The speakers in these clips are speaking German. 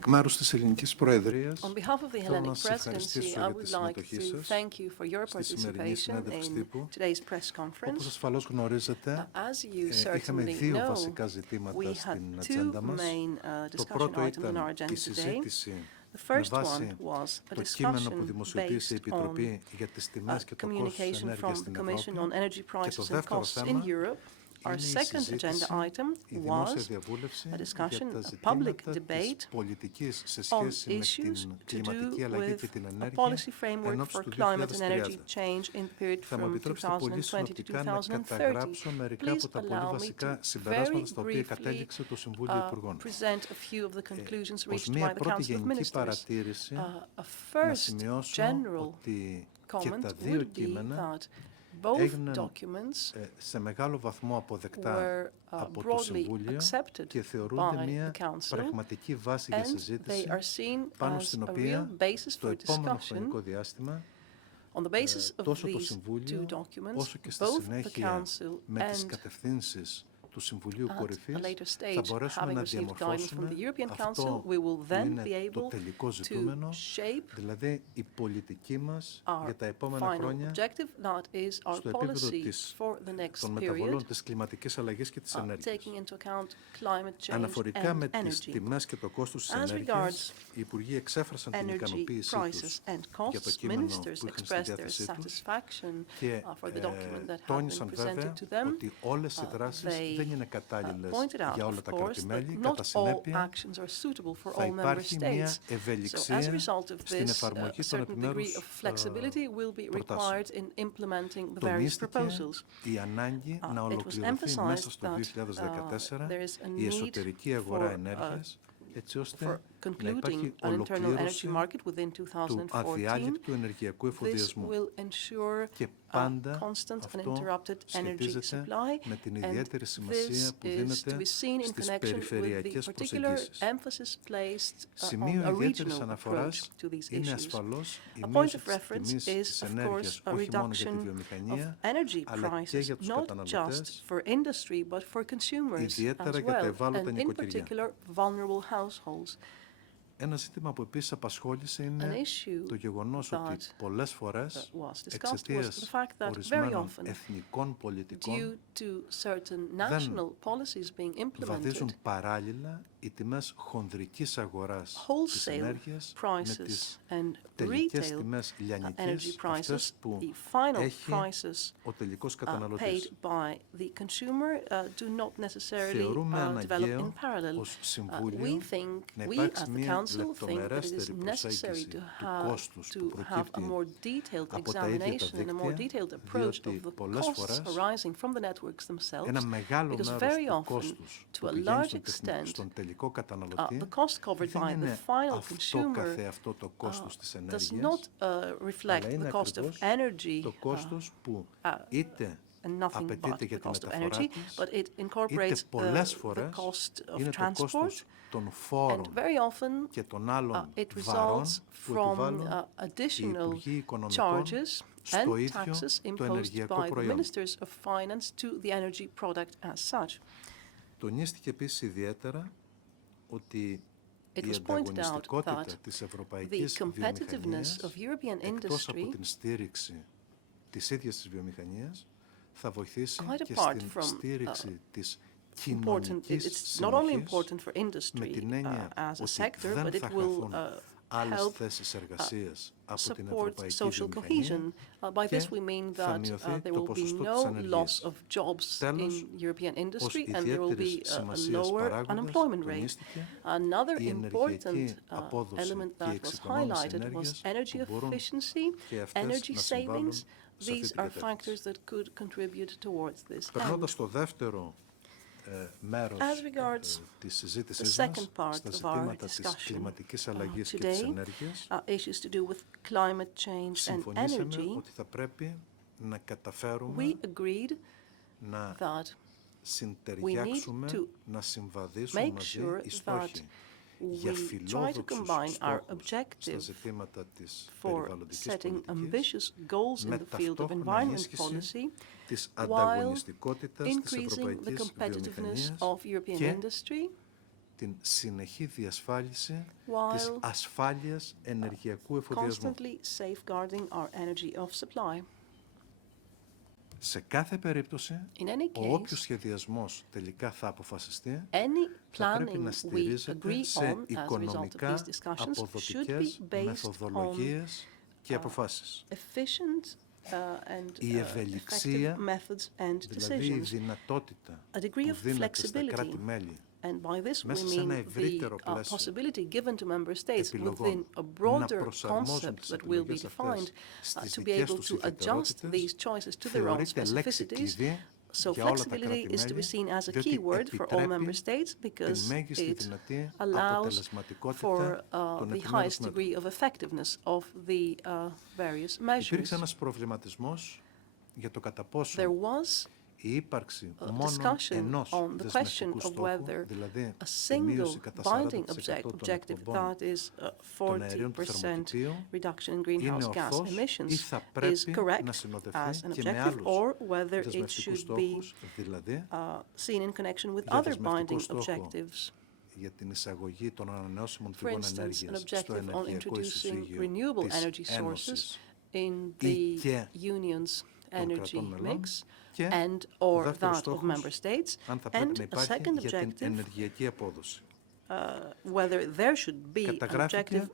Εκ μέρους της Ελληνικής Προεδρίας, On behalf of the θέλω να Hellenic σας ευχαριστήσω Presidency, I για τη would like συμμετοχή to σας thank you for your στη σημερινή participation συνέντευξη in τύπου. today's press Όπως conference. ασφαλώς γνωρίζετε, As you είχαμε certainly δύο know, βασικά we ζητήματα had στην two ατζέντα μας. main Το discussion πρώτο items on ήταν our η agenda today. συζήτηση The με first βάση one was a το κείμενο που discussion δημοσιοποίησε η based on Επιτροπή για τις τιμές και το κόστος της communication ενέργειας from στην the Commission Ευρώπη. on Energy Και το Prices and δεύτερο Costs in θέμα Europe. Our είναι η second agenda συζήτηση, item η δημόσια was διαβούλευση a για discussion, τα a public ζητήματα της debate πολιτικής σε on σχέση με issues την to κλιματική do αλλαγή και with την a ενέργεια policy framework ενόψει for του climate and energy 2030. change in the period Θα μου from επιτρέψετε πολύ 2020 to συνοπτικά να 2030. καταγράψω μερικά από Please τα πολύ allow me to βασικά very συμπεράσματα στα οποία briefly κατέληξε το Συμβούλιο Υπουργών. present a few of the conclusions Ως reached by μία the πρώτη Council of γενική Ministers. παρατήρηση, A να first σημειώσω general ότι και comment τα δύο would be κείμενα that both έγιναν documents σε μεγάλο βαθμό αποδεκτά were από το broadly Συμβούλιο accepted και θεωρούνται by μια the Council, πραγματική βάση για and συζήτηση they are seen πάνω as στην a real οποία basis στο for επόμενο discussion. χρονικό διάστημα On the basis of τόσο το these two Συμβούλιο documents, όσο και στη both the συνέχεια Council με τις and κατευθύνσεις του Συμβουλίου at a Κορυφής later θα stage, μπορέσουμε having να received guidance from διαμορφώσουμε the European Council, αυτό we will που then είναι be το able τελικό to ζητούμενο, shape δηλαδή η πολιτική μας our για τα επόμενα final χρόνια objective, that is our στο επίπεδο policy for the των next period, μεταβολών της κλιματικής αλλαγής και της ενέργειας. taking into account climate change Αναφορικά and με τις energy. τιμές και το κόστος της As ενέργειας, οι Υπουργοί εξέφρασαν την Energy ικανοποίησή τους prices and για το costs, κείμενο ministers που είχαν στη expressed their διάθεσή τους satisfaction και for the document that had been τόνισαν βέβαια presented to them. ότι όλες οι δράσεις They δεν είναι κατάλληλες pointed out, για όλα of τα course, κράτη-μέλη. that Κατά not all συνέπεια, actions are suitable for θα all member υπάρχει μια states. So, as a ευελιξία result of στην this, a εφαρμογή των certain degree επιμέρους of flexibility will be προτάσεων. required in implementing the various Τονίστηκε proposals. η ανάγκη να It was ολοκληρωθεί μέσα emphasized στο that 2014 there is a η need εσωτερική αγορά for ενέργειας, έτσι for ώστε να concluding υπάρχει an internal energy ολοκλήρωση market within του 2014. αδιάλειπτου ενεργειακού This εφοδιασμού. will ensure Και a πάντα constant and αυτό uninterrupted energy σχετίζεται supply, με την and ιδιαίτερη σημασία που this is to δίνεται be seen in στις connection with the περιφερειακές particular προσεγγίσεις. emphasis placed on Σημείο a ιδιαίτερης regional approach αναφοράς to these είναι issues. ασφαλώς η A point μείωση of της reference τιμής is, της of ενέργειας, course, a όχι μόνο για τη reduction of βιομηχανία, energy αλλά και prices, για τους not just καταναλωτές, for industry, but for consumers ιδιαίτερα as για τα well, ευάλωτα and in νοικοκυριά. particular vulnerable households. Ένα ζήτημα που επίσης απασχόλησε An είναι issue το γεγονός ότι that πολλές φορές was discussed was εξαιτίας the fact that very ορισμένων often, εθνικών due πολιτικών to certain national policies being implemented, βαδίζουν παράλληλα οι τιμές χονδρικής αγοράς της wholesale ενέργειας με τις prices and τελικές retail τιμές energy λιανικής, prices, αυτές που the final έχει prices ο τελικός paid καταναλωτής. by the consumer do not necessarily Θεωρούμε develop in αναγκαίο parallel. ως Συμβούλιο We να as υπάρξει the μια Council think that it is λεπτομερέστερη necessary προσέγγιση to του have κόστους που a more προκύπτει detailed από τα ίδια τα examination and a more δίκτυα, detailed approach of διότι the πολλές costs φορές arising from the networks themselves, ένα μεγάλο because μέρος very του often, κόστους to που a πηγαίνει large extent, στον τελικό καταναλωτή the cost covered δεν by the είναι final αυτό consumer καθεαυτό το κόστος της does ενέργειας, not reflect αλλά είναι the cost of ακριβώς energy το κόστος που είτε and nothing but απαιτείται the για τη cost of μεταφορά energy, της, but it είτε incorporates πολλές the φορές cost of είναι το transport, κόστος των and φόρων very often και των άλλων it βαρών results που from επιβάλλουν οι additional Υπουργοί Οικονομικών charges στο and ίδιο taxes το imposed ενεργειακό by the προϊόν. ministers of finance to the energy product as such. Τονίστηκε επίσης ιδιαίτερα ότι It η was pointed out ανταγωνιστικότητα that της the ευρωπαϊκής competitiveness βιομηχανίας, of European εκτός από industry, την στήριξη της ίδιας της βιομηχανίας, θα βοηθήσει quite και apart στην from στήριξη της important, κοινωνικής it's not only συνοχής, important for με industry την έννοια as a ότι sector, δεν but θα it will χαθούν άλλες help θέσεις εργασίας από την support ευρωπαϊκή social βιομηχανία cohesion. By και this we mean θα that μειωθεί there το will be ποσοστό της no loss ανεργίας. of jobs Τέλος, in European ως industry, and there will be ιδιαίτερης a σημασίας lower παράγοντας unemployment rate. τονίστηκε Another η important ενεργειακή απόδοση element και η that was εξοικονόμηση highlighted was ενέργειας energy που μπορούν efficiency, και αυτές energy να συμβάλλουν savings. σε αυτή These την are κατεύθυνση. factors that could contribute towards this end. Περνώντας στο δεύτερο μέρος της συζήτησής μας, στα ζητήματα της κλιματικής αλλαγής και της ενέργειας, issues to do with climate change and συμφωνήσαμε energy, ότι θα πρέπει να καταφέρουμε we agreed να that συντεριάξουμε, να συμβαδίσουν make μαζί sure οι that στόχοι για we try to φιλόδοξους combine our στόχους στα objective ζητήματα της for περιβαλλοντικής setting πολιτικής ambitious goals in με the field of ταυτόχρονα environment ενίσχυση policy, της while ανταγωνιστικότητας της increasing the ευρωπαϊκής competitiveness βιομηχανίας of European και industry την συνεχή διασφάλιση της ασφάλειας ενεργειακού εφοδιασμού. Constantly safeguarding our energy of supply. Σε κάθε περίπτωση, όποιος σχεδιασμός τελικά θα αποφασιστεί, θα πρέπει να στηρίζεται σε οικονομικά αποδοτικές μεθοδολογίες και αποφάσεις. Η ευελιξία, δηλαδή η δυνατότητα που δίνεται στα κράτη-μέλη μέσα σε ένα ευρύτερο πλαίσιο επιλογών να προσαρμόζουν τις επιλογές αυτές στις δικές τους ιδιαιτερότητες θεωρείται λέξη κλειδί για όλα τα κράτη-μέλη, διότι επιτρέπει την μέγιστη δυνατή αποτελεσματικότητα των επιμέρους μέτρων. Υπήρξε ένας προβληματισμός για το κατά πόσο η ύπαρξη μόνο ενός δεσμευτικού στόχου, δηλαδή η μείωση κατά 40% των εκπομπών των αερίων του θερμοκηπίου, είναι ορθός ή θα πρέπει να συνοδευτεί και με άλλους δεσμευτικούς στόχους, δηλαδή για δεσμευτικό στόχο για την εισαγωγή των ανανεώσιμων πηγών ενέργειας στο ενεργειακό ισοσύγιο της Ένωσης ή και των κρατών μελών, και ο δεύτερος στόχος, αν θα πρέπει να υπάρχει για την ενεργειακή απόδοση. Καταγράφηκε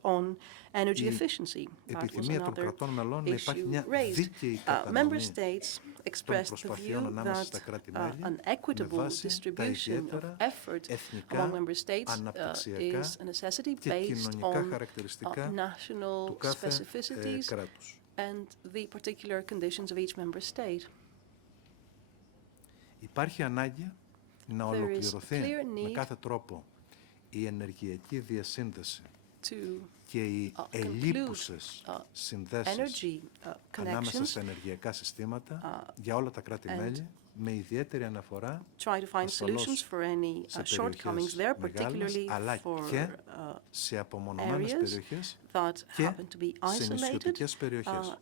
η επιθυμία των κρατών μελών να υπάρχει μια δίκαιη κατανομή των προσπαθειών ανάμεσα στα κράτη-μέλη με βάση τα ιδιαίτερα εθνικά, αναπτυξιακά και κοινωνικά χαρακτηριστικά του κάθε κράτους. Υπάρχει ανάγκη να ολοκληρωθεί με κάθε τρόπο η ενεργειακή διασύνδεση και οι ελλείπουσες συνδέσεις ανάμεσα σε ενεργειακά συστήματα για όλα τα κράτη-μέλη, με ιδιαίτερη αναφορά ασφαλώς σε περιοχές μεγάλες, αλλά και σε απομονωμένες περιοχές και σε νησιωτικές περιοχές.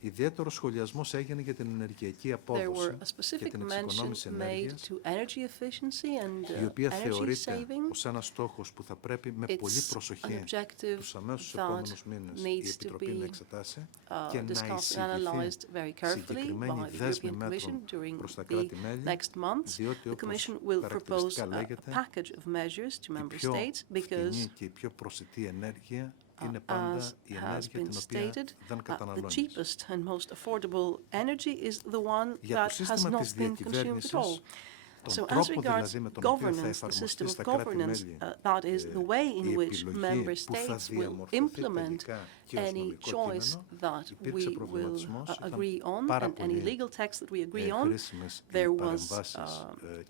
Ιδιαίτερο σχολιασμός έγινε για την ενεργειακή απόδοση και την εξοικονόμηση ενέργειας, η οποία θεωρείται ως ένας στόχος που θα πρέπει με πολύ προσοχή τους αμέσως επόμενους μήνες η Επιτροπή να εξετάσει και να εισηγηθεί συγκεκριμένη δέσμη μέτρων προς τα κράτη-μέλη, διότι όπως χαρακτηριστικά λέγεται, η πιο φτηνή και η πιο προσιτή ενέργεια είναι πάντα η ενέργεια την οποία δεν καταναλώνεις. Για το σύστημα της διακυβέρνησης, τον τρόπο δηλαδή με τον οποίο θα εφαρμοστεί στα κράτη-μέλη η επιλογή που θα διαμορφωθεί τελικά και ως νομικό κείμενο, υπήρξε προβληματισμός, ήταν πάρα πολύ χρήσιμες οι παρεμβάσεις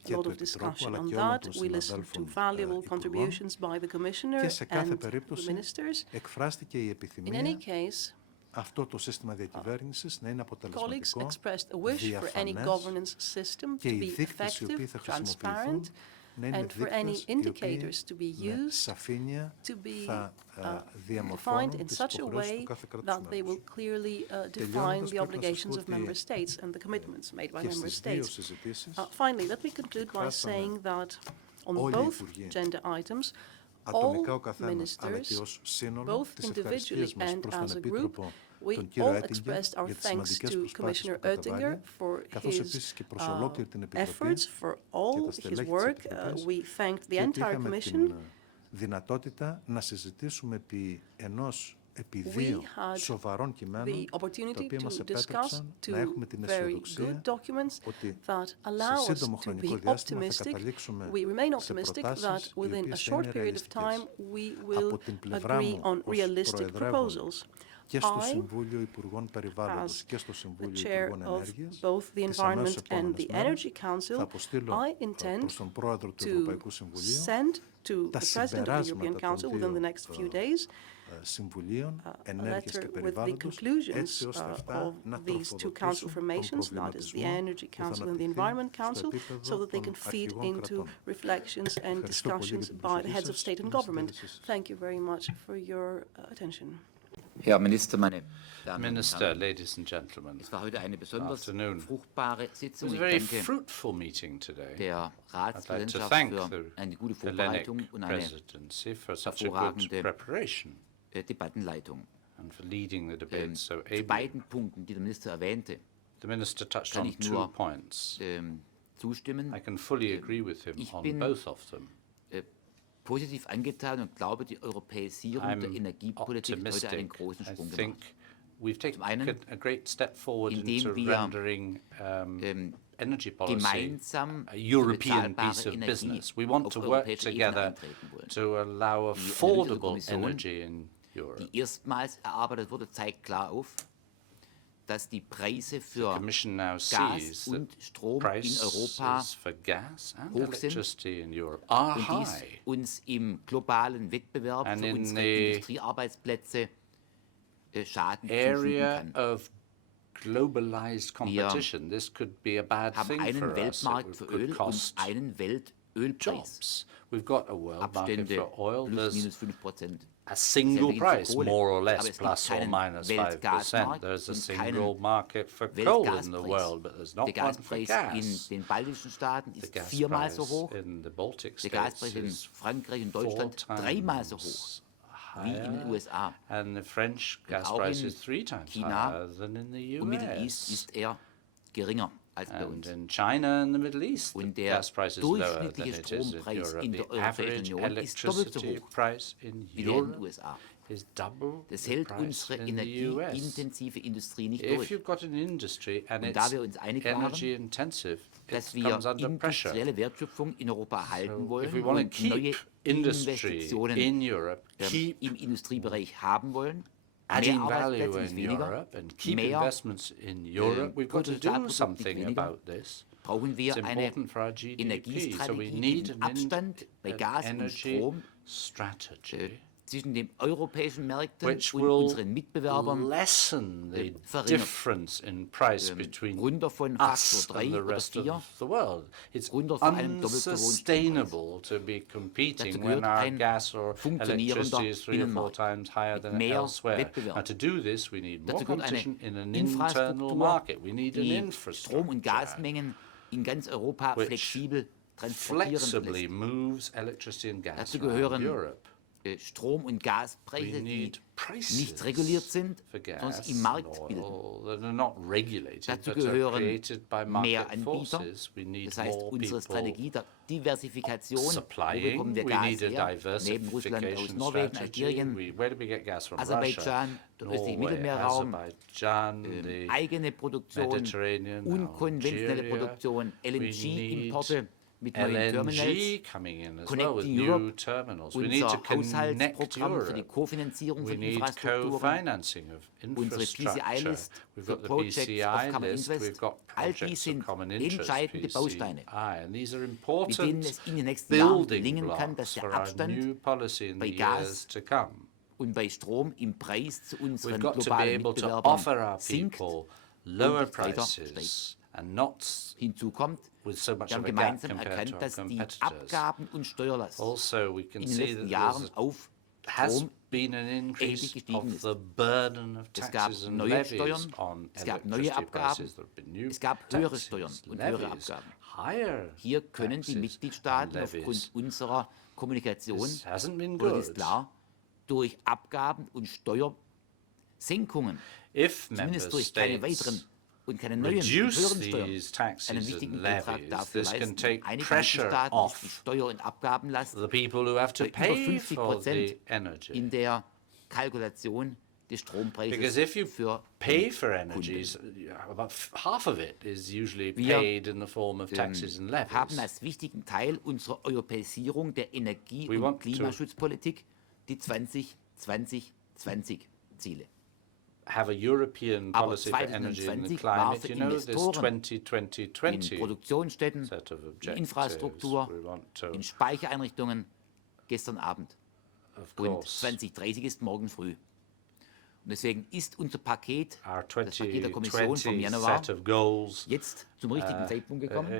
και του Επιτρόπου αλλά και όλων των συναδέλφων υπουργών και σε κάθε περίπτωση εκφράστηκε η επιθυμία αυτό το σύστημα διακυβέρνησης να είναι αποτελεσματικό, διαφανές και οι δείκτες οι οποίοι θα χρησιμοποιηθούν να είναι δείκτες οι οποίοι με σαφήνεια θα διαμορφώνουν τις υποχρεώσεις του κάθε κράτους μέλους. Τελειώνοντας πρέπει να σας πω ότι και στις δύο συζητήσεις εκφράσαμε όλοι οι υπουργοί ατομικά ο καθένας, αλλά και ως σύνολο τις ευχαριστίες μας προς τον Επίτροπο τον κύριο Έτιγκερ για τις σημαντικές προσπάθειες που καταβάλει, καθώς επίσης και προς ολόκληρη την Επιτροπή και τα στελέχη της Επιτροπής, και είχαμε την δυνατότητα να συζητήσουμε επί δύο σοβαρών κειμένων, τα οποία μας επέτρεψαν να έχουμε την αισιοδοξία ότι σε σύντομο χρονικό διάστημα θα καταλήξουμε σε προτάσεις οι οποίες θα είναι ρεαλιστικές. Από την πλευρά μου ως Προεδρεύων και στο Συμβούλιο Υπουργών Περιβάλλοντος και στο Συμβούλιο Υπουργών Ενέργειας, τις αμέσως επόμενες μέρες θα αποστείλω προς τον Πρόεδρο του Ευρωπαϊκού Συμβουλίου τα συμπεράσματα των Συμβουλίων Ενέργειας και Περιβάλλοντος, έτσι ώστε αυτά να τροφοδοτήσουν τον προβληματισμό που θα αναπτυχθεί στο επίπεδο των αρχηγών κρατών. Ευχαριστώ πολύ για την προσοχή σας. Herr Minister, meine Damen und Minister, Herren, ladies and gentlemen, es war heute eine besonders afternoon. fruchtbare It Sitzung. was a Ich very danke fruitful meeting today. der I'd like to Ratspräsidentschaft thank für the eine gute Hellenic Vorbereitung und eine Presidency for such a good hervorragende preparation Debattenleitung. and for leading the debate so Zu ably. beiden Punkten, die der Minister erwähnte, The Minister touched kann on ich 2 nur points. zustimmen. I can fully agree with him ich on bin both of them. Positiv angetan und glaube, die Europäisierung der I'm Energiepolitik hat heute einen optimistic. großen I Sprung think gemacht. we've taken einen, a great step forward indem into wir rendering energy policy gemeinsam a European bezahlbare piece of Energie business. We want auf to work europäischer Ebene together eintreten wollen. to allow Die affordable Kommission, energy in Europe. die erstmals erarbeitet wurde, zeigt klar auf, dass die Preise The für Commission now Gas sees that und Strom in Europa prices for gas and hoch sind electricity in Europe are und dies high. uns im globalen Wettbewerb And für in unsere the Industriearbeitsplätze Schaden area zufügen kann. of globalized competition, this could be a bad Wir haben thing einen for us. Weltmarkt It für could Öl und cost einen Weltölpreis. jobs. We've got a world market Abstände for oil. plus There's minus 5%. a single Selbe gilt für price, Kohle. more or Aber less, es gibt plus or keinen minus 5%. Weltgasmarkt There's a und single keinen market for coal in the Weltgaspreis. world, but there's not Der one for Gaspreis in gas. den baltischen Staaten The ist gas 4-mal so price hoch. in the Baltic Der states Gaspreis in is Frankreich und 4 Deutschland 3-mal so hoch times wie in den higher, USA. and the French gas auch price in is 3 times China higher than in the Und Middle East US. ist er geringer als bei And uns. in China and the Middle East, the Und der gas price is lower than durchschnittliche it is in Strompreis Europe. in The der Europäischen average Union ist doppelt so electricity hoch price in wie der in den Europe USA. is double Das the hält price unsere in the US. energieintensive Industrie nicht If durch. you've got an industry and Und it's da wir uns einig waren, energy intensive, dass it wir comes under pressure. industrielle Wertschöpfung in Europa erhalten So wollen if we want to und neue keep industry Investitionen in Europe, keep im Industriebereich haben wollen, mehr adding Arbeitsplätze, value nicht in weniger, Europe and keep mehr investments in Europe, we've got to do Bruttosozialprodukt, something nicht weniger, about this. brauchen wir It's eine important for our GDP. So we Energiestrategie need im Abstand bei Gas und energy Strom strategy zwischen den europäischen Märkten which und will unseren Mitbewerbern lessen the verringern. difference in price between runter von us Faktor and 3 the oder rest 4. of the world. It's runter von einem doppelt so hohen unsustainable to be competing Dazu when gehört our ein gas or funktionierender electricity is 3 or 4 Binnenmarkt times higher than mehr elsewhere. Wettbewerb. Now to do this, we need more Dazu gehört eine competition in an internal Infrastruktur, market. We need an die infrastructure Strom- und Gasmengen in ganz Europa which flexibel transportieren flexibly lässt. moves electricity and gas Dazu around gehören Europe. Strom- und We Gaspreise, die need prices nicht reguliert sind, for sondern gas sich im Markt and bilden. oil that are not regulated, Dazu but are gehören created by mehr market Anbieter. forces. We need Das heißt, more unsere people Strategie der Diversifikation, wo supplying. bekommen wir We Gas need a her? Neben Russland aus diversification Norwegen, strategy. Algerien, Where do we get gas from? Aserbaidschan, der Russia, östliche Norway, Mittelmeerraum, Azerbaijan, the eigene Produktion, Mediterranean, unkonventionelle Algeria. Produktion, We LNG-Importe mit neuen Terminals, LNG coming in as well with Connecting new Europe, terminals. We need to unser connect Haushaltsprogramm für die Europe. Kofinanzierung We von need Infrastrukturen, co-financing of unsere infrastructure. PCI-List We've für got the Projects of PCI Common list. Interest. We've got All dies projects of sind common interest, entscheidende Bausteine, PCI, and these are mit denen important es in den nächsten Jahren building gelingen kann, blocks dass for der our Abstand new policy in bei the Gas years to come. und bei Strom im Preis zu We've unseren got to be globalen able to Mitbewerbern offer our sinkt. people lower nicht weiter prices and not Hinzu kommt, with so much wir haben of a gap gemeinsam compared erkannt, to our dass die competitors. Abgaben und Steuerlast Also, we can in den see letzten that Jahren auf has Strom been an increase gestiegen of ist. the burden of Es gab taxes and neue levies Steuern, on es gab neue electricity Abgaben, prices. There have been new es gab höhere taxes, Steuern und höhere levies, Abgaben. higher Hier können die taxes Mitgliedstaaten and levies. aufgrund unserer Kommunikation, This hasn't been wurde es good. klar, durch Abgaben und Steuersenkungen, If member zumindest durch keine states weiteren und keine neuen reduce höheren Steuern, these taxes einen and wichtigen Beitrag levies, dafür this can leisten. take Einige pressure Mitgliedstaaten ist die off Steuer- und Abgabenlast the people who have to bei über pay for 50% the energy. in der Kalkulation des Strompreises Because if you für pay for Kunden. energy, about half of it is usually Wir, paid in the form of taxes and levies. haben als wichtigen Teil unserer Europäisierung der Energie- We und want to Klimaschutzpolitik die 20-20-20-Ziele. Have a European Aber policy for energy and the 2020 war climate. für You know, this Investoren in 2020 Produktionsstätten, set of in objectives. Infrastruktur, We want to, in Speichereinrichtungen gestern Abend. of Und course, 2030 ist morgen früh. Und deswegen ist unser Paket, our das Paket der Kommission vom 2020 Januar, set of goals jetzt zum richtigen Zeitpunkt gekommen.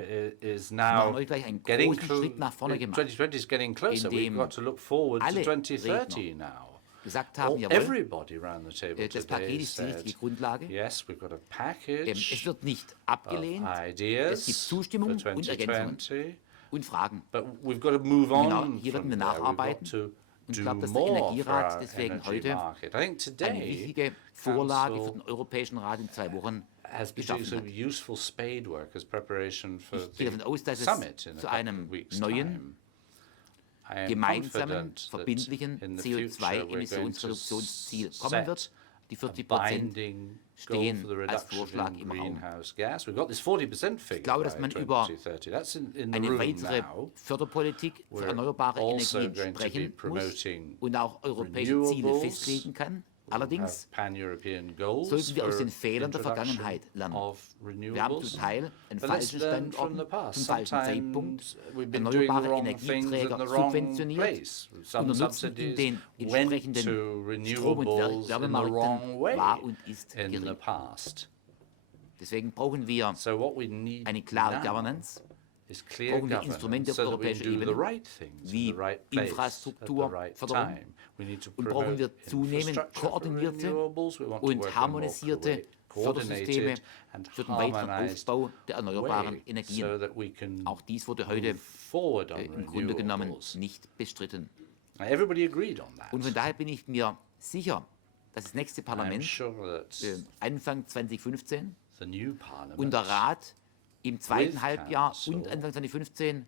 is Wir haben now heute gleich einen getting großen Schritt nach vorne gemacht, 2020 is getting closer. in We've dem got to look forward to alle 2030 now. gesagt haben, jawohl, everybody around the table das today Paket ist die said, richtige Grundlage. yes, we've got a package Es wird nicht abgelehnt. of Es gibt ideas for Zustimmung und Ergänzungen 2020, und Fragen. but we've got to move Genau, on hier werden from wir there. We've got nacharbeiten. to Und ich do glaube, dass der more for Energierat our deswegen energy heute market. I think eine today wichtige Vorlage für Council den Europäischen Rat in 2 Wochen has been doing geschaffen some hat. useful spade work as preparation for Ich gehe davon aus, the dass es summit in a zu couple einem of weeks' neuen, time. I am gemeinsamen, confident that verbindlichen in the future we're going to CO2-Emissionsreduktionsziel kommen wird. set Die a 40% binding goal stehen for the als reduction Vorschlag in im Raum. greenhouse gas. We've got this 40% figure glaube, dass by man über 2030. That's in the eine room weitere now. Förderpolitik für We're erneuerbare also Energien going to be sprechen muss promoting und auch europäische Ziele renewables. festlegen kann. We'll Allerdings have pan-European goals sollten wir aus for den Fehlern der introduction Vergangenheit lernen. of Wir haben renewables. zum Teil einen But let's falschen learn from the Standort, past. zum falschen Zeitpunkt Sometimes we've been doing the erneuerbare wrong things in Energieträger the wrong subventioniert place. Some und nutzen in subsidies den went entsprechenden to Strom- und renewables in the Wärmemärkten wrong way war und ist in the gering. past. Deswegen brauchen wir So what we need eine klare now Governance, is clear brauchen wir Instrumente governance auf so that we europäischer do the Ebene, right things wie in the right place at the Infrastrukturförderung, right time. We need to und brauchen promote wir zunehmend infrastructure for koordinierte renewables. We want to und work in more harmonisierte Fördersysteme coordinated and für den weiteren harmonized Aufbau der erneuerbaren way Energien. so that we can Auch dies wurde heute move forward on im Grunde genommen renewables. nicht bestritten. Now, everybody agreed on that. Und von daher bin ich mir sicher, dass das nächste I'm Parlament sure that Anfang 2015 the new parliament und der Rat im zweiten with Halbjahr Council und Anfang 2015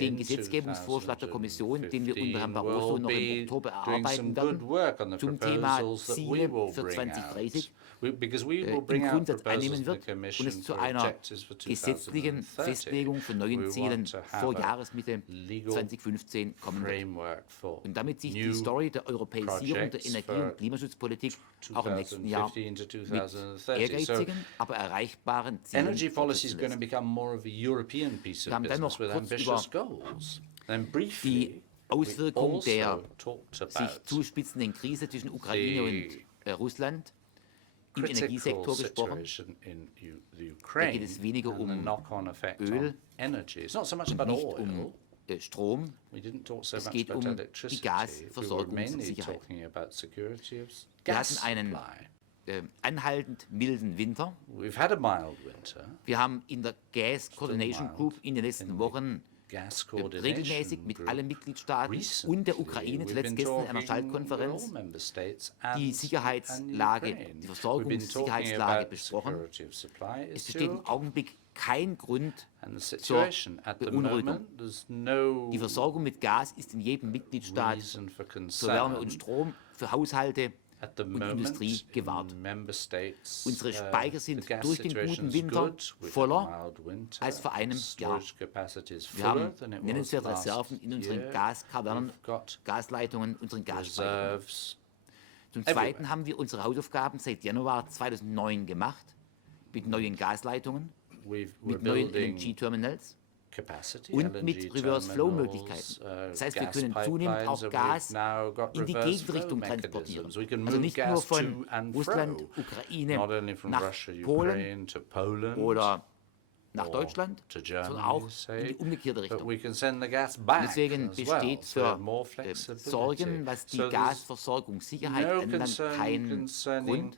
den in Gesetzgebungsvorschlag der Kommission, den wir unter Herrn 2015 Barroso noch will im Oktober be doing some erarbeiten good werden, work on the zum Thema proposals that we Ziele will für bring 2030 out. Because we will im bring out Grundsatz proposals annehmen in the wird und Commission es zu for einer objectives for gesetzlichen 2030. Festlegung von neuen We Zielen want to have vor a Jahresmitte legal 2015 kommen wird. framework for Und damit sich die new Story der Europäisierung der projects Energie- for und Klimaschutzpolitik auch im nächsten Jahr 2015 to mit 2030. So ehrgeizigen, aber erreichbaren Zielen energy policy is fortsetzen going to lässt. become more of a European piece Wir of haben dann business noch with kurz ambitious über goals. Then die briefly, Auswirkung we der also talked sich about zuspitzenden Krise zwischen Ukraine the und Russland im critical Energiesektor gesprochen. situation in the Da geht es Ukraine weniger and the um knock-on effect Öl on energy. It's not so much und about nicht oil. um Strom. We didn't talk so Es much geht about um die electricity. We were mainly Gasversorgungssicherheit. talking about security of Wir gas hatten einen supply. anhaltend milden Winter. We've had a mild winter. Wir haben in der Gas Coordination Group in den letzten Wochen Gas regelmäßig mit Group allen Mitgliedstaaten recently, und der Ukraine, we've zuletzt been gestern in einer talking with Schaltkonferenz, all member states die and Sicherheitslage, Ukraine. die We've been talking Versorgungssicherheitslage about besprochen. security of supply Es besteht im issue Augenblick kein Grund and the zur situation at the Beunruhigung. moment. There's no Die Versorgung mit Gas ist in jedem Mitgliedstaat reason for für Wärme und concern. Strom, für Haushalte At the und moment, Industrie gewahrt. in member states, Unsere Speicher sind the gas durch den situation guten is Winter good. We've had a voller mild winter. als vor einem Jahr. Storage capacity is Wir fuller haben than it was nennenswerte last Reserven in unseren year. Gaskavernen, We've got Gasleitungen, unseren Gasspeichern. reserves. Zum everywhere. Zweiten haben wir unsere Hausaufgaben seit Januar 2009 gemacht, mit neuen Gasleitungen, We're mit neuen building LNG-Terminals capacity, und mit LNG Reverse-Flow-Möglichkeiten. terminals, Das heißt, wir gas können zunehmend pipelines, auch and Gas we've now got in die reverse Gegenrichtung flow transportieren. mechanisms. We can Also move nicht nur gas von to and Russland, fro, Ukraine not only from nach Russia, Polen Ukraine to Poland oder nach or Deutschland, to sondern Germany, auch in say, die umgekehrte but Richtung. we can send the gas back Deswegen as well, besteht so we have für more flexibility. Sorgen, was die So there's Gasversorgungssicherheit no anbelangt, concern kein concerning Grund.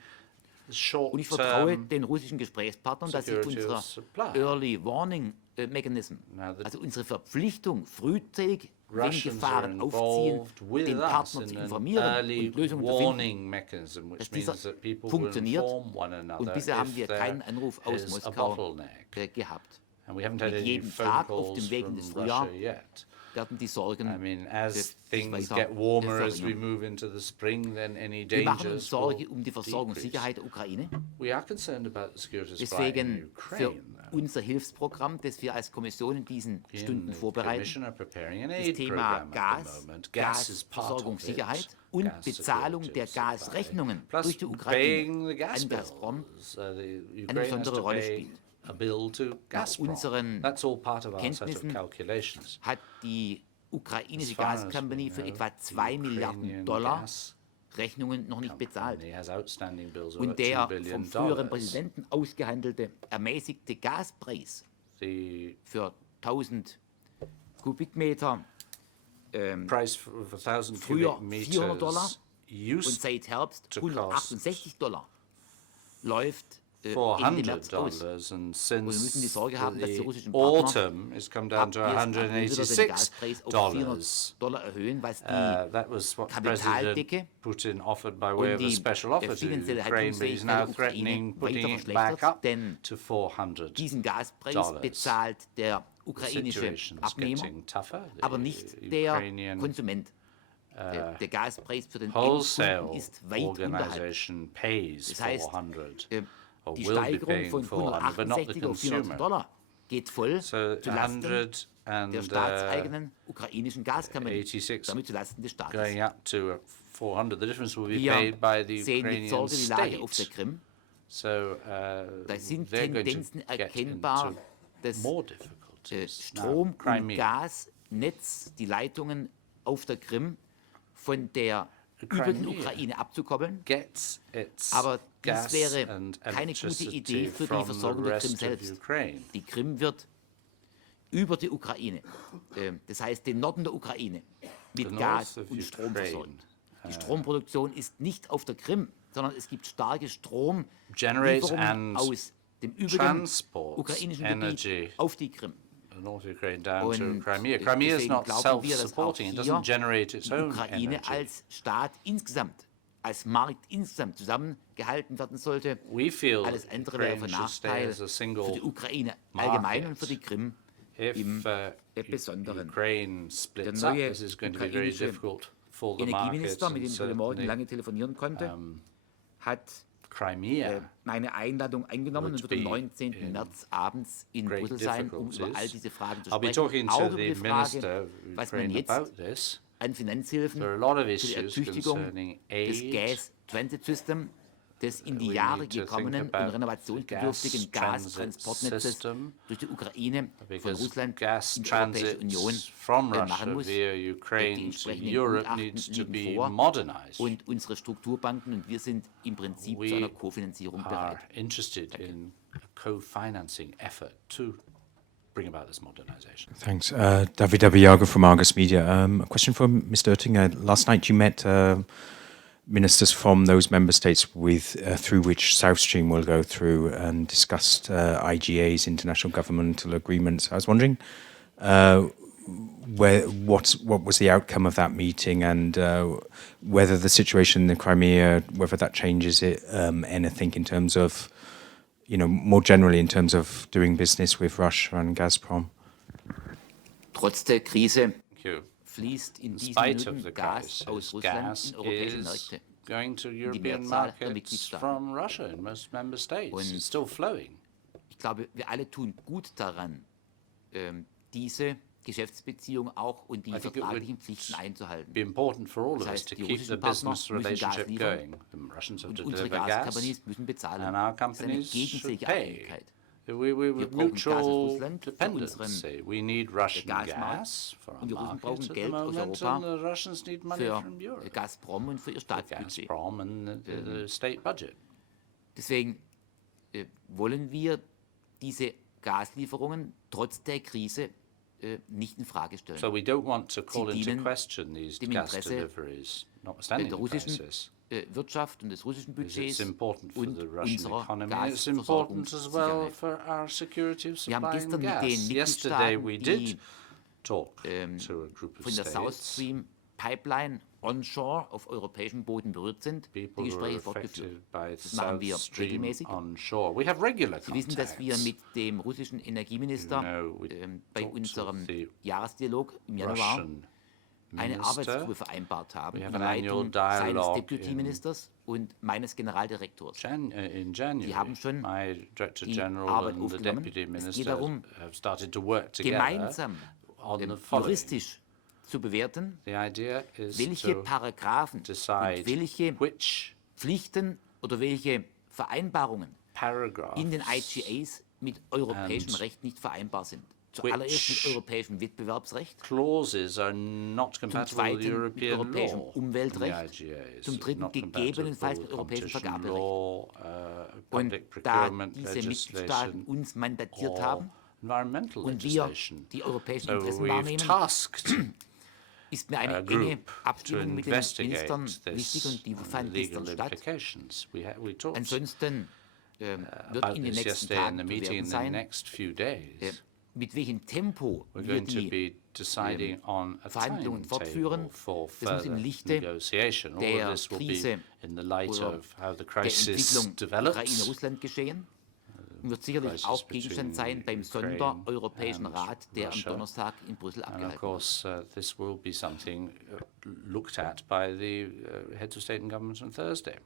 Und ich vertraue short-term den russischen Gesprächspartnern, dass sie security of unser supply. Early Warning Mechanism, Now the also unsere Verpflichtung, frühzeitig, wenn Russians are Gefahren aufziehen, involved with den us Partner in zu an informieren early und Lösungen zu finden. warning mechanism, which dass dieser means that people will funktioniert. inform one another Und bisher haben wir if keinen there Anruf aus is a Moskau bottleneck. gehabt. And we haven't had Mit any jedem phone Tag auf calls dem Weg in from das Frühjahr Russia yet. werden die Sorgen I mean, as sich things weiter get warmer as we verringern. move into the spring, then any Wir machen uns dangers Sorge will um die decrease. Versorgungssicherheit der Ukraine. We are concerned about the security supply in Deswegen für Ukraine. unser Hilfsprogramm, das wir als Kommission in diesen Stunden The vorbereiten, Commission are preparing an das aid Thema program at Gas, the moment. Gas is part of Gasversorgungssicherheit it. und Gas Bezahlung security der of supply. Gasrechnungen Plus durch die paying Ukraine the gas an Gazprom bills. The eine Ukraine has besondere to Rolle pay spielt. a bill to Gazprom. unseren That's all part of our set of Kenntnissen calculations. hat die ukrainische As far as Gascompany we für know, etwa the 2 Ukrainian Milliarden Dollar gas Rechnungen noch nicht bezahlt. company has outstanding bills of Und about der $2 billion. vom früheren Präsidenten ausgehandelte ermäßigte Gaspreis The für 1000 Kubikmeter price for 1,000 früher cubic $400 meters und seit Herbst to cost $168 läuft Ende März aus. $400, and Und wir müssen die since Sorge haben, dass die the russischen Partner autumn it's come down ab to 1. April wieder den Gaspreis auf $186. $400 erhöhen, was die That was what Kapitaldecke President Putin offered by way und of a die special offer to finanzielle Ukraine, but he's now Handlungsfähigkeit der threatening Ukraine putting weiter it back verschlechtert, up denn to $400. diesen Gaspreis bezahlt der The ukrainische situation's Abnehmer, getting tougher. The aber nicht der Ukrainian Konsument. Der Gaspreis für den wholesale Endkunden ist weit unterhalb. organization pays Das heißt, $400 or die will be Steigerung paying von $400, but not the 168 auf consumer. $400 geht voll So zulasten 100 and der staatseigenen ukrainischen Gaskompanie, 86 damit zulasten des Staates. going up to $400. The difference will be Wir paid by the sehen mit Ukrainian Sorge die Lage auf der state. Krim. So Da sind they're going to Tendenzen get erkennbar, into dass more difficulties. Strom- und Crimea. Gasnetz, die Leitungen auf der Krim von der über den Crimea Ukraine abzukoppeln. gets its Aber dies gas wäre and keine gute electricity Idee für die from the Versorgung der Krim rest of selbst. Ukraine. Die Krim wird über die Ukraine, das heißt den Norden der Ukraine, mit The Gas north of und Strom Ukraine, versorgt. Die Stromproduktion ist nicht auf der Krim, sondern es gibt starke Generates Stromlieferungen and aus dem übrigen transports ukrainischen energy Gebiet auf die Krim. the North Ukraine down to Und Crimea. Crimea is deswegen not glauben wir, dass auch self-supporting. It hier doesn't generate its die own Ukraine energy. als Staat insgesamt, als Markt insgesamt zusammengehalten werden sollte. We feel Alles that andere wäre Ukraine von should stay Nachteil as a für single die Ukraine allgemein und für die market. Krim If im U- Besonderen. Ukraine splits Der up, neue this is going to be very ukrainische difficult for the market. Energieminister, mit dem ich heute Morgen certainly lange telefonieren konnte, hat Crimea meine Einladung angenommen und would wird am be 19. in März abends in great Brüssel sein, um über all difficulties. diese Fragen zu I'll be sprechen. talking Auch to über the die Minister Frage, of was man Ukraine jetzt about this. an Finanzhilfen There are a lot of für die issues Ertüchtigung concerning des aid. Gas Transit System, des in die We Jahre need to think gekommenen und about the renovationsbedürftigen gas transit Gastransportnetzes system, durch die Ukraine von because Russland gas in die Europäische transit Union from machen Russia muss. via Die Ukraine to entsprechenden Europe Gutachten needs to liegen be vor modernized. und unsere Strukturbanken und wir sind im Prinzip zu We einer Kofinanzierung bereit. are interested in a co-financing effort to bring about this modernization. Thanks. David Abiyaga from Argus Media. A question for Mr. Oettinger. Last night you met ministers from those member states through which South Stream will go through and discussed IGA's, international governmental agreements. I was wondering what was the outcome of that meeting and whether the situation in the Crimea, whether that changes it, anything in terms of, more generally in terms of doing business with Russia and Gazprom. Trotz der Krise Thank you. fließt in In diesen spite of Minuten the Gas aus crisis, Russland gas in europäische is Märkte. going to European Mehrzahl der markets Mitgliedstaaten. from Russia in most member states. Und It's still flowing. Ich glaube, wir alle tun gut daran, diese Geschäftsbeziehung auch und die I think it vertraglichen would Pflichten einzuhalten. Be important for all Das of us heißt, to die keep the russischen Partner business müssen Gas relationship liefern going. The Russians have Und to unsere deliver gas, Gascompanies müssen bezahlen. and our Das ist eine companies should gegenseitige pay. Abhängigkeit. We Wir brauchen Gas aus mutual Russland für dependency. We need Russian Gasmarkt gas for our und die Russen market brauchen at the Geld aus moment, Europa and the Russians need money für from Europe. Gazprom und für ihr Staatsbudget. Gazprom and the state budget. Deswegen wollen wir diese Gaslieferungen trotz der Krise nicht in Frage stellen. So we don't want to call Sie into dienen question these dem gas Interesse deliveries, notwithstanding der the russischen crisis. Wirtschaft und des russischen Because Budgets it's important for und the Russian unserer economy. And it's important as well Gasversorgungssicherheit. for our security of Wir haben supply gestern and mit gas. den Yesterday Mitgliedstaaten, we die did talk to a group of von der South states, Stream Pipeline onshore auf europäischem Boden berührt sind, die people who are Gespräche fortgeführt. affected by Das machen South wir Stream regelmäßig. onshore. We have regular Sie wissen, dass wir contacts. mit dem russischen Energieminister we bei talked to unserem the Jahresdialog im Januar Russian eine minister. Arbeitsgruppe vereinbart haben, We unter have an annual Leitung seines dialogue Deputy in Ministers und meines Generaldirektors. In January, haben schon my Director die General Arbeit and the aufgenommen. Deputy Es geht Minister darum, have started to work together Gemeinsam on the following. juristisch zu bewerten, The idea is welche to Paragraphen decide und welche which Pflichten oder welche Vereinbarungen paragraphs in den IGAs mit europäischem and Recht nicht vereinbar sind. Zuallererst mit which europäischem Wettbewerbsrecht, clauses are not zum compatible with Zweiten mit European europäischem law. Umweltrecht, in the IGAs, zum Dritten not gegebenenfalls compatible mit with europäischem competition Vergaberecht. law, Und public da procurement diese Mitgliedstaaten legislation, uns mandatiert or haben environmental und wir legislation. die europäischen So Interessen we've wahrnehmen, tasked ist mir eine enge group to Abstimmung mit den Ministern investigate wichtig this und die fand legal gestern statt. implications. We talked Ansonsten wird about in den this nächsten yesterday in Tagen the zu meeting werden in the sein, next few days. mit welchem Tempo We're wir going to be die deciding on a Verhandlungen timetable fortführen. for Das muss im further Lichte negotiation. All of der this will be Krise in the light oder of how the der crisis Entwicklung develops. Ukraine-Russland geschehen und wird sicherlich crisis auch Gegenstand sein beim between Sondereuropäischen Ukraine Rat, der am Russia. Donnerstag in Brüssel And of abgehalten wird. course, this will be something looked at by the heads of state and government on Thursday.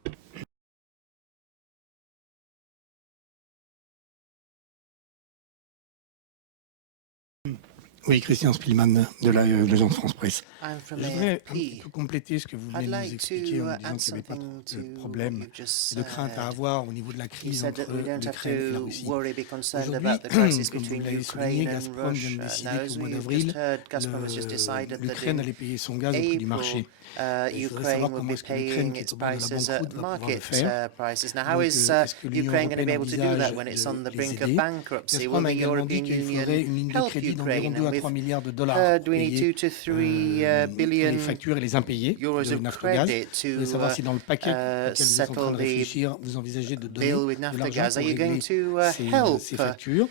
Oui, Christian Spielmann de l'agence France Presse. I'm from Je voudrais un petit AFP. peu compléter ce que vous venez I'd de nous like expliquer to en disant add qu'il n'y avait pas something trop de to problèmes what you've just et de craintes à said. avoir au niveau de la You crise said entre that we don't have l'Ukraine et la to Russie. worry, be concerned Aujourd'hui, about the crisis comme vous between l'avez souligné, Ukraine and Gazprom vient de Russia. décider Now, as qu'au mois we've d'avril, just heard, Gazprom has just decided that l'Ukraine in allait payer son gaz au prix du marché. April, Et je voudrais Ukraine savoir will comment be est-ce que l'Ukraine, paying qui est its au bord de la prices at banqueroute, va pouvoir le market faire. prices. Now, how Donc, is est-ce que l'Union Ukraine going to be européenne able to do that envisage when it's de on the les brink of aider? bankruptcy? Will Gazprom a the également dit European qu'il Union faudrait une ligne de help crédit d'environ Ukraine? 2 à And 3 we've milliards de dollars heard we need payés 2 to 3 les billion factures et les impayés euros de of Naftogaz. credit Je voudrais to savoir si dans le paquet auquel vous êtes en train settle de the réfléchir, vous envisagez de donner bill with de l'argent Naftogaz. pour Are you going régler to help ces factures.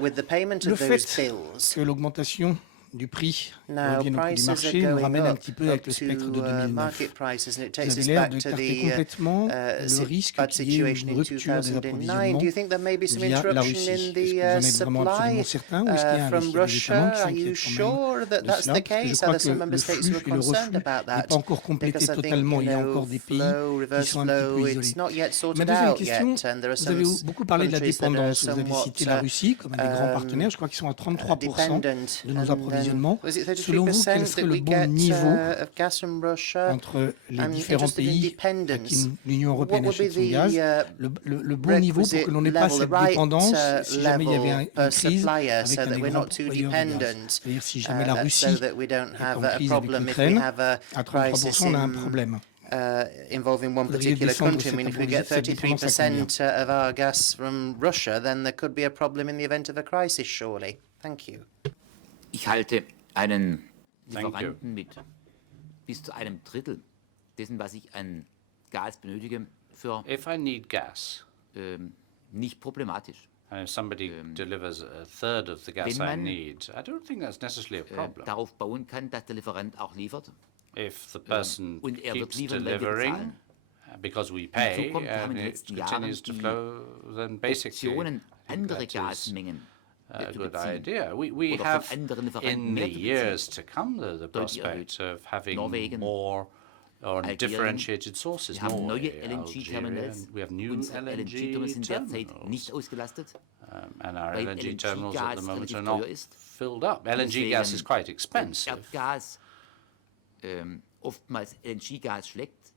with the payment Le of those fait bills? que l'augmentation du prix Now, revienne au prix du prices are marché nous going ramène un up petit peu avec le to spectre de 2009. market prices, and it Vous takes avez us l'air back de to carter the complètement le risque bad qu'il y ait situation une in rupture des 2009. approvisionnements Do you think there may be some via la interruption Russie. in Est-ce que the vous en êtes vraiment absolument supply certain ou est-ce qu'il y a from des États membres Russia? qui Are you s'inquiètent quand sure même that de that's cela? the Parce que je case? crois Are there que some member le states flux who are et le reflux concerned about n'est that? pas encore complété Because I think, totalement. Il y a encore des pays flow, qui reverse sont un petit flow, peu it's isolés. not yet Ma sorted deuxième out question, yet, and there are vous some avez beaucoup parlé de la countries that are dépendance. Vous avez somewhat cité la Russie comme un des grands partenaires. Je crois qu'ils sont à 33% de nos approvisionnements. Was it Selon vous, quel 33% serait that le we bon get niveau of gas from Russia? entre les I'm différents interested in pays à dependence. qui l'Union européenne What would be achète son gaz, the le bon niveau pour que l'on n'ait pas requisite cette level, the dépendance right si jamais il y avait level une per crise supplier, avec so un that des we're grands not too pourvoyeurs de gaz. dependent, C'est-à-dire si jamais la so Russie that we don't est have en a crise avec problem if we l'Ukraine, have a à crisis 33%, on a un in problème. involving one Faudrait particular descendre country. I mean, if we get cette dépendance à combien? 33% of our gas from Russia, then there could be a problem in the event of a crisis, surely. Thank you. Ich halte einen Thank you. Lieferanten mit bis zu einem Drittel dessen, was ich an Gas benötige, für If I need gas, nicht problematisch. and if somebody delivers a third of the gas wenn I man, need, I don't think that's necessarily a problem. Darauf bauen kann, dass der Lieferant auch liefert. If the person Und wird keeps liefern, wenn wir delivering, bezahlen. because we pay, Hinzu kommt, wir haben in and den it letzten Jahren continues to die flow, then basically Optionen, andere that is Gasmengen a zu good beziehen. idea. We Oder have von anderen Lieferanten in mehr the zu years to come the Deutlich prospect erhöht. of having Norwegen, more or Algerien. differentiated sources. Wir haben neue Norway, LNG-Terminals. Algeria, we have new Unsere LNG-Terminals sind derzeit terminals. nicht ausgelastet, And our weil LNG terminals at the LNG-Gas moment relativ are not teuer ist. filled up. LNG gas is quite expensive. Erdgas oftmals LNG-Gas schlägt.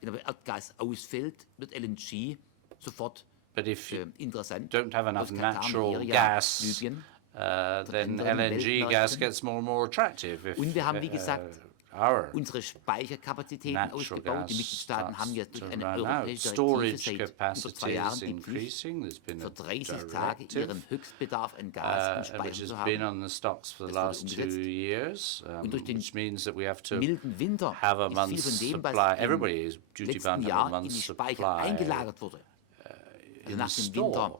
Wenn aber Erdgas ausfällt, wird LNG sofort But if you interessant. don't have enough Aus Katar, natural Nigeria, gas, Libyen. then anderen LNG gas Weltmärkten. gets more and more attractive. If, Und wir haben, wie gesagt, our unsere Speicherkapazitäten natural ausgebaut. Die out Mitgliedstaaten haben ja starts durch to eine run out. europäische Direktive Storage seit über 2 capacity Jahren is die Pflicht, increasing. There's been für a 30 Tage directive ihren Höchstbedarf an Gas und which Speichern has zu been haben. on the stocks for the Das wurde last 2 umgesetzt. years, Und durch den which means that we have to milden Winter have a ist viel month's von dem, was supply. im Everybody is duty letzten bound to have a Jahr in die month's Speicher supply eingelagert wurde. Also nach dem Winter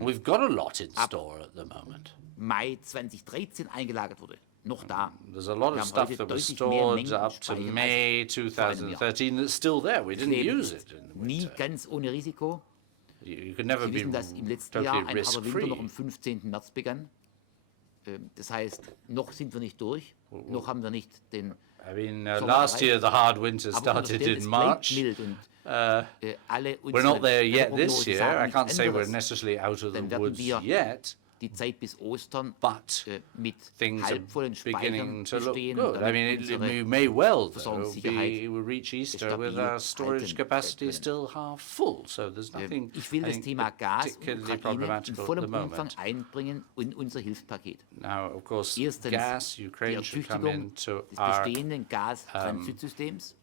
We've got a lot in store at the moment. Mai 2013 eingelagert wurde. Noch da. There's a lot Wir of haben stuff heute that was deutlich mehr stored Mengen up to speichern May als vor einem Jahr. 2013 that's still there. We didn't Leben use ist it in the nie winter. ganz ohne Risiko. You could never Sie be wissen, dass im letzten Jahr totally ein harter Winter noch am risk-free. 15. März begann. Das heißt, noch sind wir nicht durch, noch haben wir nicht den I mean, Sommer last erreicht. year the hard winter Aber started unterstellt, in es March. bleibt mild und alle We're not there yet this Wetterprognosen year. sagen I nichts can't say we're anderes. necessarily out of the Dann werden woods wir yet, die Zeit bis Ostern but mit things are halbvollen beginning Speichern to look bestehen good. und I damit mean, unsere we may well, though, Versorgungssicherheit we'll reach Easter with stabil our storage halten capacity können. still half full. So there's nothing, Ich will I das think, Thema Gas und particularly Ukraine in problematical at the vollem Umfang moment. einbringen in unser Hilfspaket. Now, of course, Erstens gas, die Ukraine should come Ertüchtigung into des our bestehenden Gastransitsystems,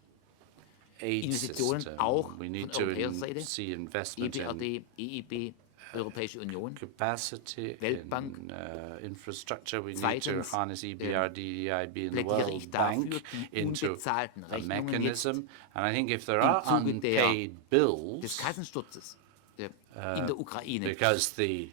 aid Investitionen system. auch We need von to europäischer Seite, see investment in EBRD, EIB, Europäische Union, capacity Weltbank. in infrastructure. We need Zweitens, to harness EBRD, EIB, and the plädiere World ich Bank dafür, die into unbezahlten a Rechnungen jetzt mechanism. And I think if there im are Zuge unpaid des bills, Kassensturzes in der Ukraine because the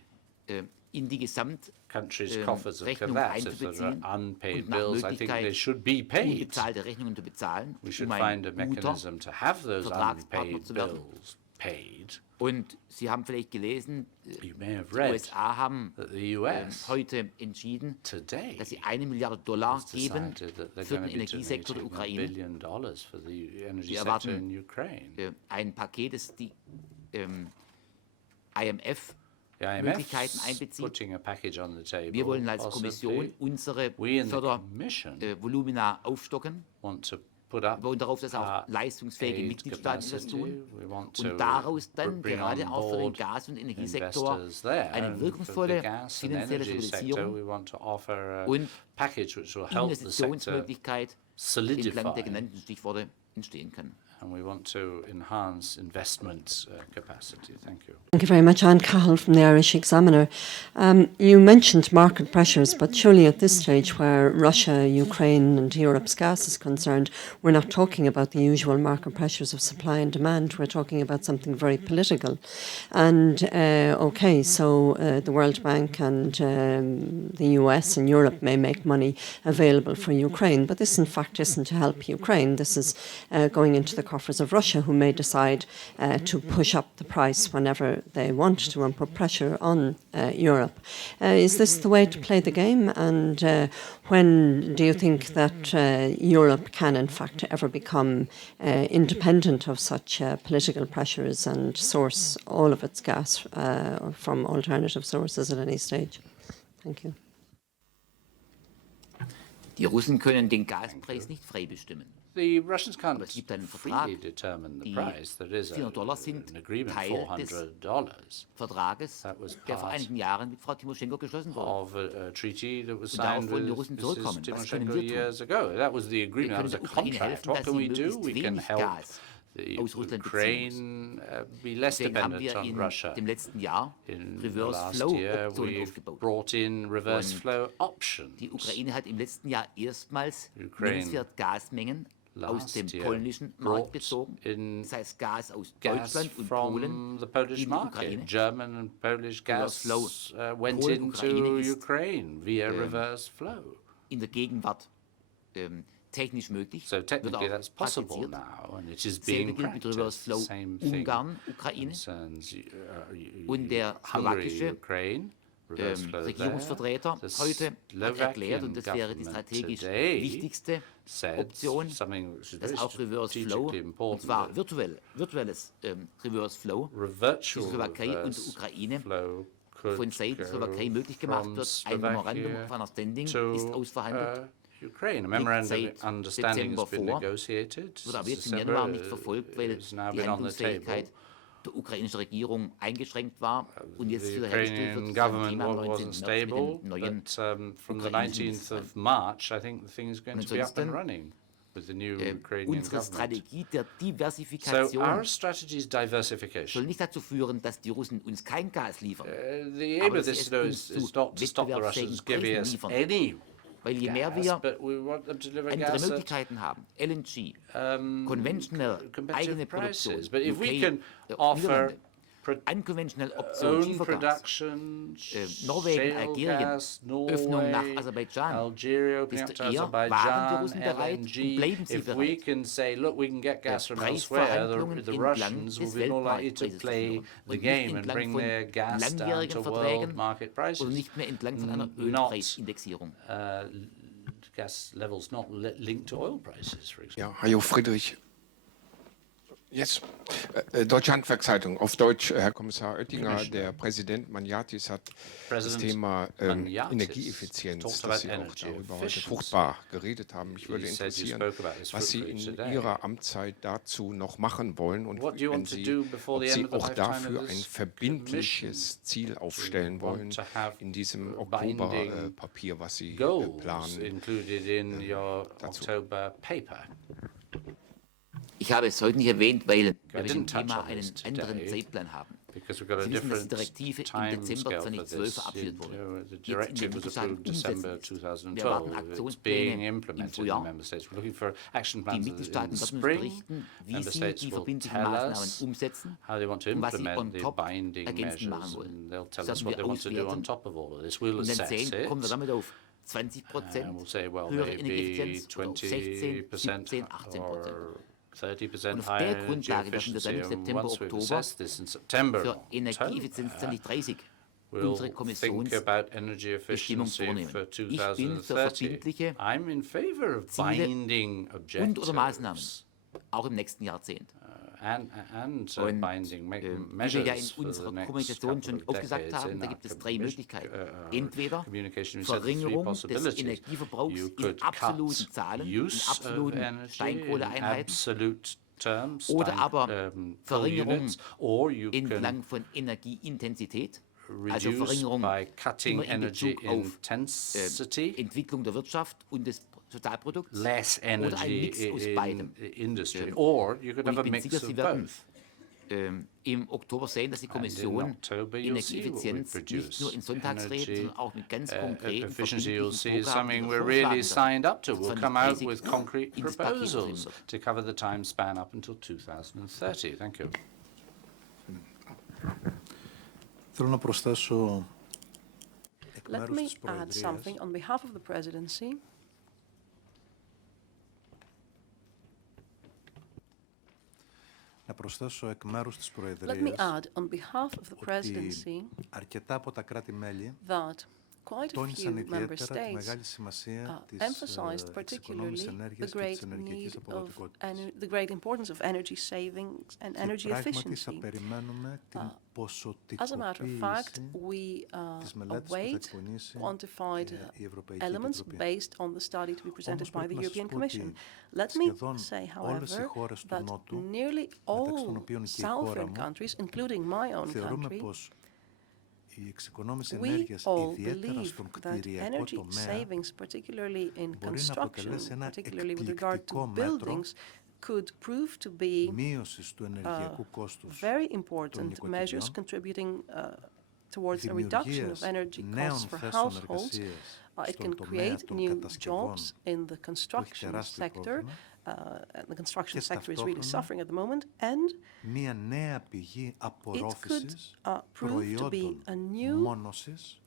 in die Gesamt country's coffers have Rechnung collapsed, if there einzubeziehen are unpaid und nach bills, I think they Möglichkeit should be paid. unbezahlte Rechnungen zu bezahlen, We should ein find a guter mechanism to have those Vertragspartner unpaid zu werden. bills paid. Und Sie haben vielleicht gelesen, You may have die read USA haben that the US heute entschieden, today dass sie $1 Milliarde geben decided that they're für going den to be Energiesektor der donating $1 Ukraine. billion for the energy Wir sector erwarten in Ukraine. ein Paket, das die IMF The Möglichkeiten IMF's einbezieht. putting a package on the table. Wir wollen als possibly. Kommission unsere We in the Commission Fördervolumina aufstocken. want to put up Wir wollen darauf, dass auch leistungsfähige aid Mitgliedstaaten das capacity. tun We want to und daraus dann bring gerade on auch für den board Gas- und Energiesektor investors there. eine And for the wirkungsvolle gas and finanzielle energy sector, Stabilisierung we want to offer a und package which will help the sector Investitionsmöglichkeit entlang solidify. der genannten Stichworte entstehen kann. And we want to enhance investment capacity. Thank you. Thank you very much. Anne Cahill from the Irish Examiner. You mentioned market pressures, but surely at this stage where Russia, Ukraine and Europe's gas is concerned, we're not talking about the usual market pressures of supply and demand. We're talking about something very political. And the World Bank and the US and Europe may make money available for Ukraine, but this in fact isn't to help Ukraine. This is going into the coffers of Russia, who may decide to push up the price whenever they want to and put pressure on Europe. Is this the way to play the game? And when do you think that Europe can in fact ever become independent of such political pressures and source all of its gas from alternative sources at any stage? Thank you. Die Russen können den Gaspreis nicht frei bestimmen. The Russians can't Aber es gibt einen Vertrag. freely determine the Die price. There is $400 sind an agreement, Teil des $400, Vertrages, That was der vor part einigen Jahren mit Frau Timoschenko geschlossen wurde. of a treaty that was Und darauf signed wollen die with Russen Mrs. zurückkommen. Was können Timoshenko wir tun? years ago. That was the agreement. That können was a der Ukraine contract. helfen, What dass can sie we do? möglichst We can wenig help Gas the aus Russland beziehen Ukraine be less Deswegen haben dependent wir on in Russia. dem letzten Jahr In the Reverse last Flow year, Optionen we've aufgebaut. brought in reverse Und flow options. Die Ukraine hat im letzten Jahr erstmals Ukraine nennenswert Gasmengen aus dem last year polnischen brought Markt bezogen. in Das heißt Gas aus gas Deutschland und from Polen the Polish in die market. Ukraine. German and Polish gas flow. went Polen, into Ukraine ist, Ukraine via reverse flow. In der Gegenwart technisch möglich. So wird technically auch that's possible praktiziert. now, and it is Selbe being gilt mit Reverse practiced. Flow Same thing Ungarn, Ukraine concerns und der Hungary, slowakische Ukraine. Reverse flow Regierungsvertreter there. The heute hat erklärt, Slovakian und das wäre die government strategisch today wichtigste said Option, something which is dass very auch Reverse Flow, strategically und important. zwar that virtuelles Reverse Flow, die virtual Slowakei und der reverse Ukraine flow could von Seiten der go Slowakei möglich gemacht from wird. Ein Memorandum Slovakia of Understanding to, ist ausverhandelt. Ukraine. A memorandum seit of understanding has been Dezember vor, negotiated. wird aber jetzt im December, Januar nicht verfolgt, weil it's now die been on the Handlungsfähigkeit table. der ukrainischen Regierung eingeschränkt war und jetzt The wiederhergestellt wird. Ukrainian Das ist ein government Thema am 19. wasn't März stable, mit dem neuen but from the ukrainischen 19th of March, I think the thing is going Und to be up and ansonsten, running with the new Ukrainian unsere government. Strategie der So Diversifikation our strategy is soll diversification. nicht dazu führen, dass die Russen uns kein Gas liefern, The aim aber of dass this sie though es uns is zu not to stop the wettbewerbsfähigen Russians giving Preisen us liefern. any Weil je mehr gas, wir but we want them to deliver andere gas at Möglichkeiten haben, LNG, conventional, competitive eigene Produktion, prices. But if we UK, can offer Niederlande, unconventional Option, own Schiefergas, production, Norwegen, shale Algerien, gas, Öffnung nach Norway, Aserbaidschan, Algeria, opening up desto to eher waren die Azerbaijan, Russen bereit und LNG. bleiben sie If we bereit, can say, look, we can get gas from elsewhere, Preisverhandlungen the entlang Russians will des be more likely to Weltmarktpreises zu play führen the und nicht game and entlang bring von their gas down langjährigen to world Verträgen market oder prices. nicht mehr entlang von einer Not Ölpreisindexierung. Gas levels not linked to oil prices, for example. Ja, hallo Friedrich. Yes. Deutsche Handwerkszeitung. Auf Deutsch, Herr Kommissar Oettinger, der Präsident Maniatis hat das Thema Energieeffizienz, dass Sie auch darüber heute fruchtbar geredet haben. Mich würde interessieren, was Sie in Ihrer Amtszeit dazu noch machen wollen und ob Sie auch dafür ein verbindliches Ziel aufstellen wollen in diesem Oktoberpapier, was Sie planen. Ich habe es heute nicht erwähnt, weil wir mit dem Thema einen anderen Zeitplan haben. because we've got a Sie wissen, dass die different Direktive im time Dezember scale for 2012 this. verabschiedet wurde. The Jetzt in den directive was Mitgliedstaaten approved December umsetzen ist. Wir erwarten 2012. It's being Aktionspläne im implemented in the Frühjahr. member states. We're looking for action Die plans in Mitgliedstaaten the werden uns spring. berichten, wie Member sie states die will verbindlichen tell Maßnahmen us umsetzen how they want to und was sie implement on the top binding ergänzend machen measures, wollen. and they'll tell Das us werden what they wir want to do on auswerten. top of all of this. We'll Und dann assess sehen, kommen wir it. damit auf 20% And we'll say, well, höhere maybe Energieeffizienz oder auf 16, 20% 17, 18%. or 30% Und auf higher der energy Grundlage werden wir dann efficiency. im And September, once we've Oktober assessed this in September, für Energieeffizienz 2030 we'll unsere think about energy Bestimmung efficiency vornehmen. for Ich bin für 2030. verbindliche I'm in favor of Ziele binding und oder Maßnahmen, objectives auch im nächsten Jahrzehnt. and Und binding wie wir ja in measures for the unserer next Kommunikation couple schon of aufgesagt decades. haben, In da our gibt es drei Möglichkeiten. Entweder communication, we said the three Verringerung des possibilities. Energieverbrauchs You in could absoluten cut Zahlen, in use of absoluten energy in Steinkohleeinheiten, absolute terms, oder aber coal Verringerung units, or you can entlang von Energieintensität, also reduce Verringerung by cutting immer in energy Bezug auf intensity, Entwicklung der Wirtschaft und des Totalprodukts, less oder ein energy Mix aus in beidem. industry, or you could Und have ich a bin sicher, mix of Sie werden both. im Oktober sehen, dass die And in Kommission October you'll see what we Energieeffizienz nicht produce. nur in Sonntagsreden, sondern auch mit ganz konkreten, Efficiency, you'll see, is verbindlichen something Vorgaben, we're die wir really vorschlagen signed up to. werden, We'll come out with 2030 concrete in das Paket proposals bringen wird. to cover the time span up until 2030. Thank you. Θέλω να προσθέσω εκ Let μέρους me της add Προεδρίας something on behalf of the Presidency. να προσθέσω εκ μέρους της Let me Προεδρίας add on behalf of the ότι Presidency αρκετά από τα κράτη-μέλη that quite a τόνισαν few member ιδιαίτερα τη states μεγάλη σημασία της emphasized εξοικονόμησης particularly the ενέργειας και της great ενεργειακής need of αποδοτικότητας. the great importance of energy savings and Και energy πράγματι θα efficiency. περιμένουμε την As a matter of fact, ποσοτικοποίηση we της μελέτης που θα await εκπονήσει quantified η Ευρωπαϊκή elements Επιτροπή. based on the study to be presented Όμως by the πρέπει να σας European πω Commission. ότι Let me σχεδόν say, όλες οι however, χώρες του that Νότου, nearly μεταξύ των all οποίων και η χώρα southern μου, countries, including my own θεωρούμε country, πως η εξοικονόμηση we ενέργειας, all ιδιαίτερα believe στον that κτηριακό energy τομέα, savings, particularly in μπορεί να construction, αποτελέσει ένα particularly with regard εκπληκτικό to μέτρο buildings, could prove to be μείωσης του ενεργειακού κόστους very των important νοικοκυριών, measures contributing towards a reduction δημιουργίας of energy νέων costs for θέσεων households. εργασίας It στον can τομέα create των new κατασκευών jobs in the που έχει construction τεράστιο sector. πρόβλημα And the construction και sector is really ταυτόχρονα suffering at the moment, and μία νέα πηγή it could απορρόφησης prove to be προϊόντων a new μόνωσης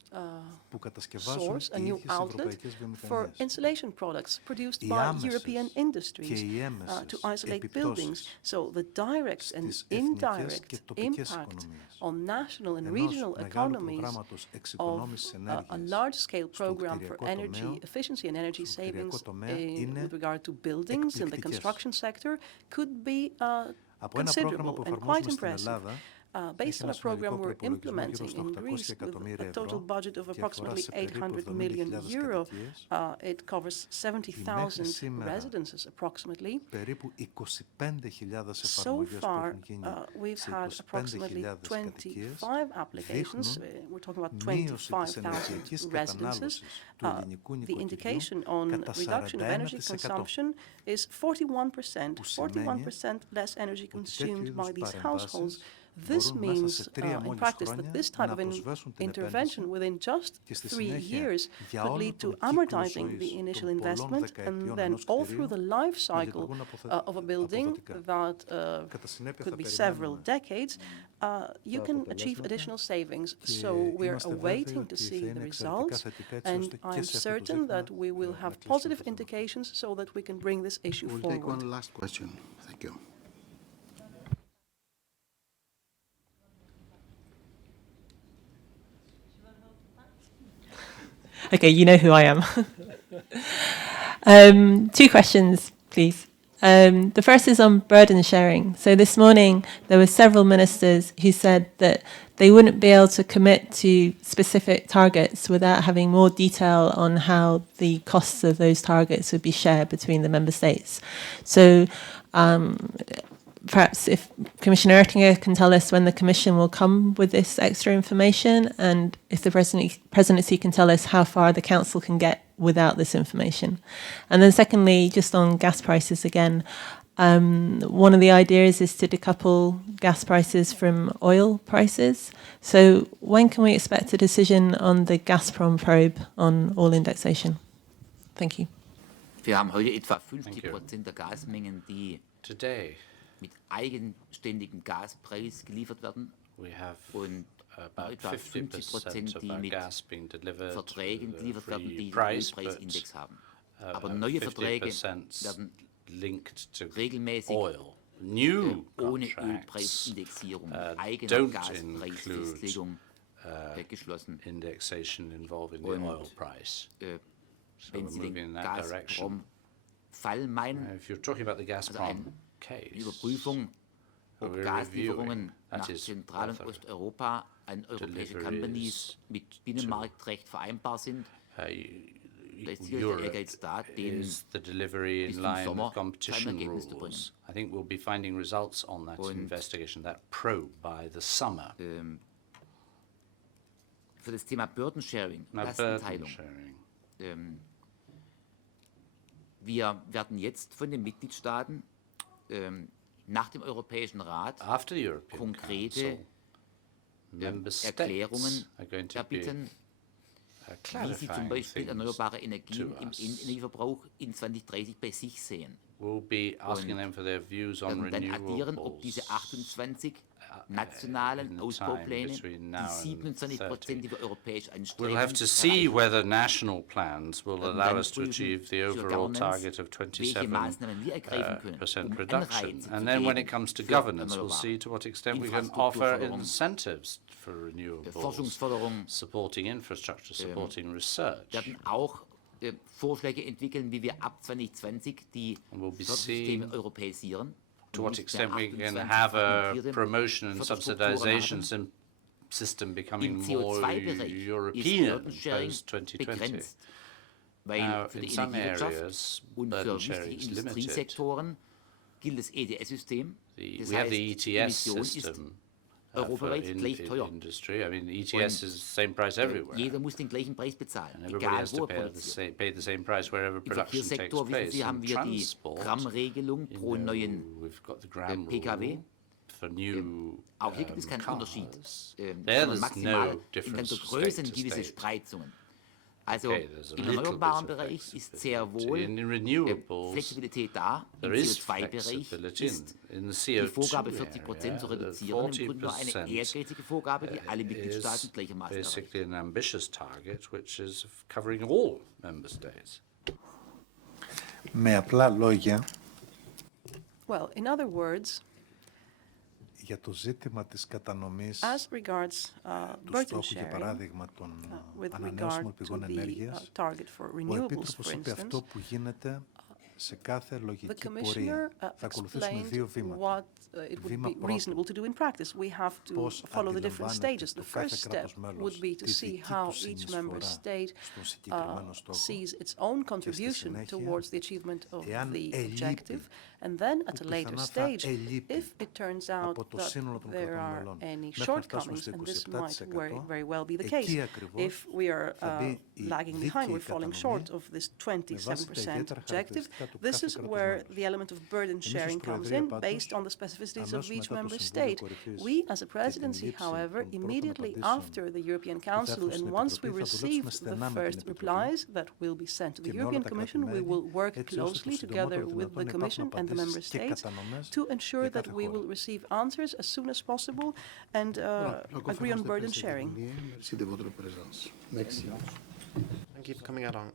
που κατασκευάζουν source, a οι new ίδιες outlet ευρωπαϊκές for βιομηχανίες. insulation products produced Οι by άμεσες European και industries οι έμεσες to isolate buildings. επιπτώσεις So the direct and στις εθνικές indirect και τοπικές impact οικονομίες on national and ενός regional μεγάλου economies προγράμματος of εξοικονόμησης a ενέργειας large-scale στον program for κτηριακό energy τομέα, efficiency and energy στον κτηριακό savings τομέα είναι with regard to buildings in the εκπληκτικές. construction sector could be Από ένα πρόγραμμα που considerable and quite εφαρμόζουμε στην impressive. Ελλάδα, Based έχει on ένα a program συνολικό we're προϋπολογισμό γύρω implementing στα in 800 Greece with εκατομμύρια a total ευρώ budget of και αφορά approximately σε περίπου 800 million 70.000 euro. κατοικίες. It covers 70,000 σήμερα residences approximately. περίπου 25.000 So εφαρμογές που far, έχουν γίνει we've σε had approximately 25.000 κατοικίες 25 applications. δείχνουν We're talking about μείωση της 25,000 ενεργειακής residences. κατανάλωσης του ελληνικού The νοικοκυριού indication on κατά reduction of energy 41%. consumption is 41%. Που σημαίνει 41% less energy ότι τέτοιου consumed είδους by these παρεμβάσεις households. This μπορούν μέσα means, σε 3 in μόλις practice, that χρόνια this type να of αποσβέσουν την intervention επένδυση within just και στη 3 συνέχεια years για could όλο lead to τον κύκλο amortizing the ζωής initial των πολλών investment, δεκαετιών and then ενός all through κτηρίου the life να cycle λειτουργούν of a building αποδοτικά. that Κατά συνέπεια could θα be several περιμένουμε decades, you can achieve additional savings. So we're awaiting to see the results, and I'm certain that we will have positive indications so that we can bring this issue We'll take forward. one last question. Thank you. Okay, you know who I am. 2 questions, please. The first is on burden sharing. So this morning, there were several ministers who said that they wouldn't be able to commit to specific targets without having more detail on how the costs of those targets would be shared between the member states. So perhaps if Commissioner Oettinger can tell us when the Commission will come with this extra information, and if the Presidency can tell us how far the Council can get without this information. And then secondly, just on gas prices again, One of the ideas is to decouple gas prices from oil prices. So when can we expect a decision on the Gazprom probe on oil indexation? Thank you. Wir haben heute etwa 50% der Gasmengen, die Today, mit eigenständigem Gaspreis geliefert werden. we have Und about etwa 50%, 50% of die our mit gas being delivered Verträgen geliefert werden, die einen price, Ölpreisindex haben. but Aber neue Verträge 50% werden linked to regelmäßig oil. New ohne contracts Ölpreisindexierung, eigener don't Gaspreisfestlegung geschlossen. indexation involving the Und oil price. So wenn we're Sie moving den in that direction. Gazprom-Fall meinen, If you're talking about the also Gazprom eine case, Überprüfung, ob we're Gaslieferungen reviewing, that nach is Zentral- und whether Osteuropa an europäische Companies mit Binnenmarktrecht vereinbar sind. Da ist sicher der Ehrgeiz da, den is the delivery bis in zum line Sommer with zu einem competition Ergebnis zu bringen. rules. I think we'll be finding results on that Und investigation, that probe, by the summer. Für das Thema Burden-Sharing, Now, Lastenteilung. sharing. Wir werden jetzt von den Mitgliedstaaten nach dem Europäischen Rat After the European konkrete Council, member Erklärungen states are going to be erbitten, wie sie zum clarifying Beispiel things erneuerbare Energien to im us. Energieverbrauch in 2030 bei sich sehen. We'll be asking Und them for their views on werden dann addieren, ob diese renewables 28 nationalen in the Ausbaupläne, time between die now and 27%, die wir europäisch anstreben, We'll have to see erreichen. whether national plans will Werden allow dann us to prüfen, achieve the für overall Governance, target of welche Maßnahmen wir ergreifen können, % reduction. Anreize zu And then when it geben comes to für governance, we'll Erneuerbare. see to what extent we can offer Infrastrukturförderung, incentives for renewables, Forschungsförderung, supporting infrastructure, supporting research. werden auch Vorschläge entwickeln, wie wir ab 2020 die And we'll be Fördersysteme seeing europäisieren. To und what nicht extent mehr we can 28 have a fragmentierte promotion and Förderstrukturen subsidization haben. system becoming Im more CO2-Bereich ist European Burden-Sharing post-2020. begrenzt, weil Now, für die in some Energiewirtschaft areas, und für burden-sharing wichtige is limited. Industriesektoren gilt das ETS-System. Das We have the heißt, die ETS Emission ist system for europaweit gleich teuer. industry. I mean, the ETS is the same price everywhere. Jeder muss den gleichen Preis bezahlen, And everybody egal has wo to er produziert. pay the same price wherever Im production takes Verkehrssektor, wissen place. Sie, haben In wir die transport, Grammregelung pro neuen we've got the gram PKW. rule for new Auch hier gibt es keinen Unterschied, cars. sondern there's maximal no in difference der from Größe state to gewisse state. Spreizungen. Also Okay, there's a im little erneuerbaren bit of Bereich ist sehr wohl In renewables, Flexibilität da. Im there is CO2-Bereich flexibility. ist In the die Vorgabe CO2 40% zu area, reduzieren im Grunde nur eine 40% ehrgeizige Vorgabe, die alle Mitgliedstaaten is gleichermaßen erreicht. basically an ambitious target, which is covering all member states. Με απλά λόγια, Well, in other words, για το ζήτημα της κατανομής as regards του burden στόχου, για sharing, παράδειγμα, των with ανανεώσιμων regard πηγών to the ενέργειας, target for ο renewables, Επίτροπος for είπε instance, αυτό που γίνεται σε κάθε the λογική Commissioner πορεία. Θα ακολουθήσουμε explained δύο βήματα. what it would Βήμα be πρώτο, reasonable to do in practice. We have to πώς follow the different αντιλαμβάνεται stages. το The κάθε first step κράτος μέλος would be to τη see δική how του each member συνεισφορά state στον συγκεκριμένο στόχο sees its own και στη contribution συνέχεια, towards the achievement of εάν the ελείπει, objective. And then at που a later πιθανά θα stage, ελείπει if it turns out από το that σύνολο των there κρατών are μελών any μέχρι να φτάσουμε shortcomings, στο and this might 27%, very well be the εκεί case, ακριβώς if we are θα μπει η lagging behind, δίκαιη we're falling κατανομή short of this με βάση τα 27% ιδιαίτερα objective, χαρακτηριστικά του this κάθε is κράτους where μέλους. the element of burden Εμείς ως sharing comes Προεδρία in, πάντως, based on the specificities of αμέσως each μετά το member Συμβούλιο state. Κορυφής We, as a και την presidency, λήψη however, των πρώτων immediately απαντήσεων after the European που θα Council, έρθουν στην and once we Επιτροπή, θα receive δουλέψουμε the στενά με την first Επιτροπή replies that will be sent to the και με όλα European τα Commission, we κράτη-μέλη, will work έτσι ώστε το closely together συντομότερο with δυνατόν the να Commission υπάρχουν and the member απαντήσεις και states κατανομές to ensure για that κάθε we χώρα. will receive answers as soon as possible and agree on burden sharing. Thank you for coming along.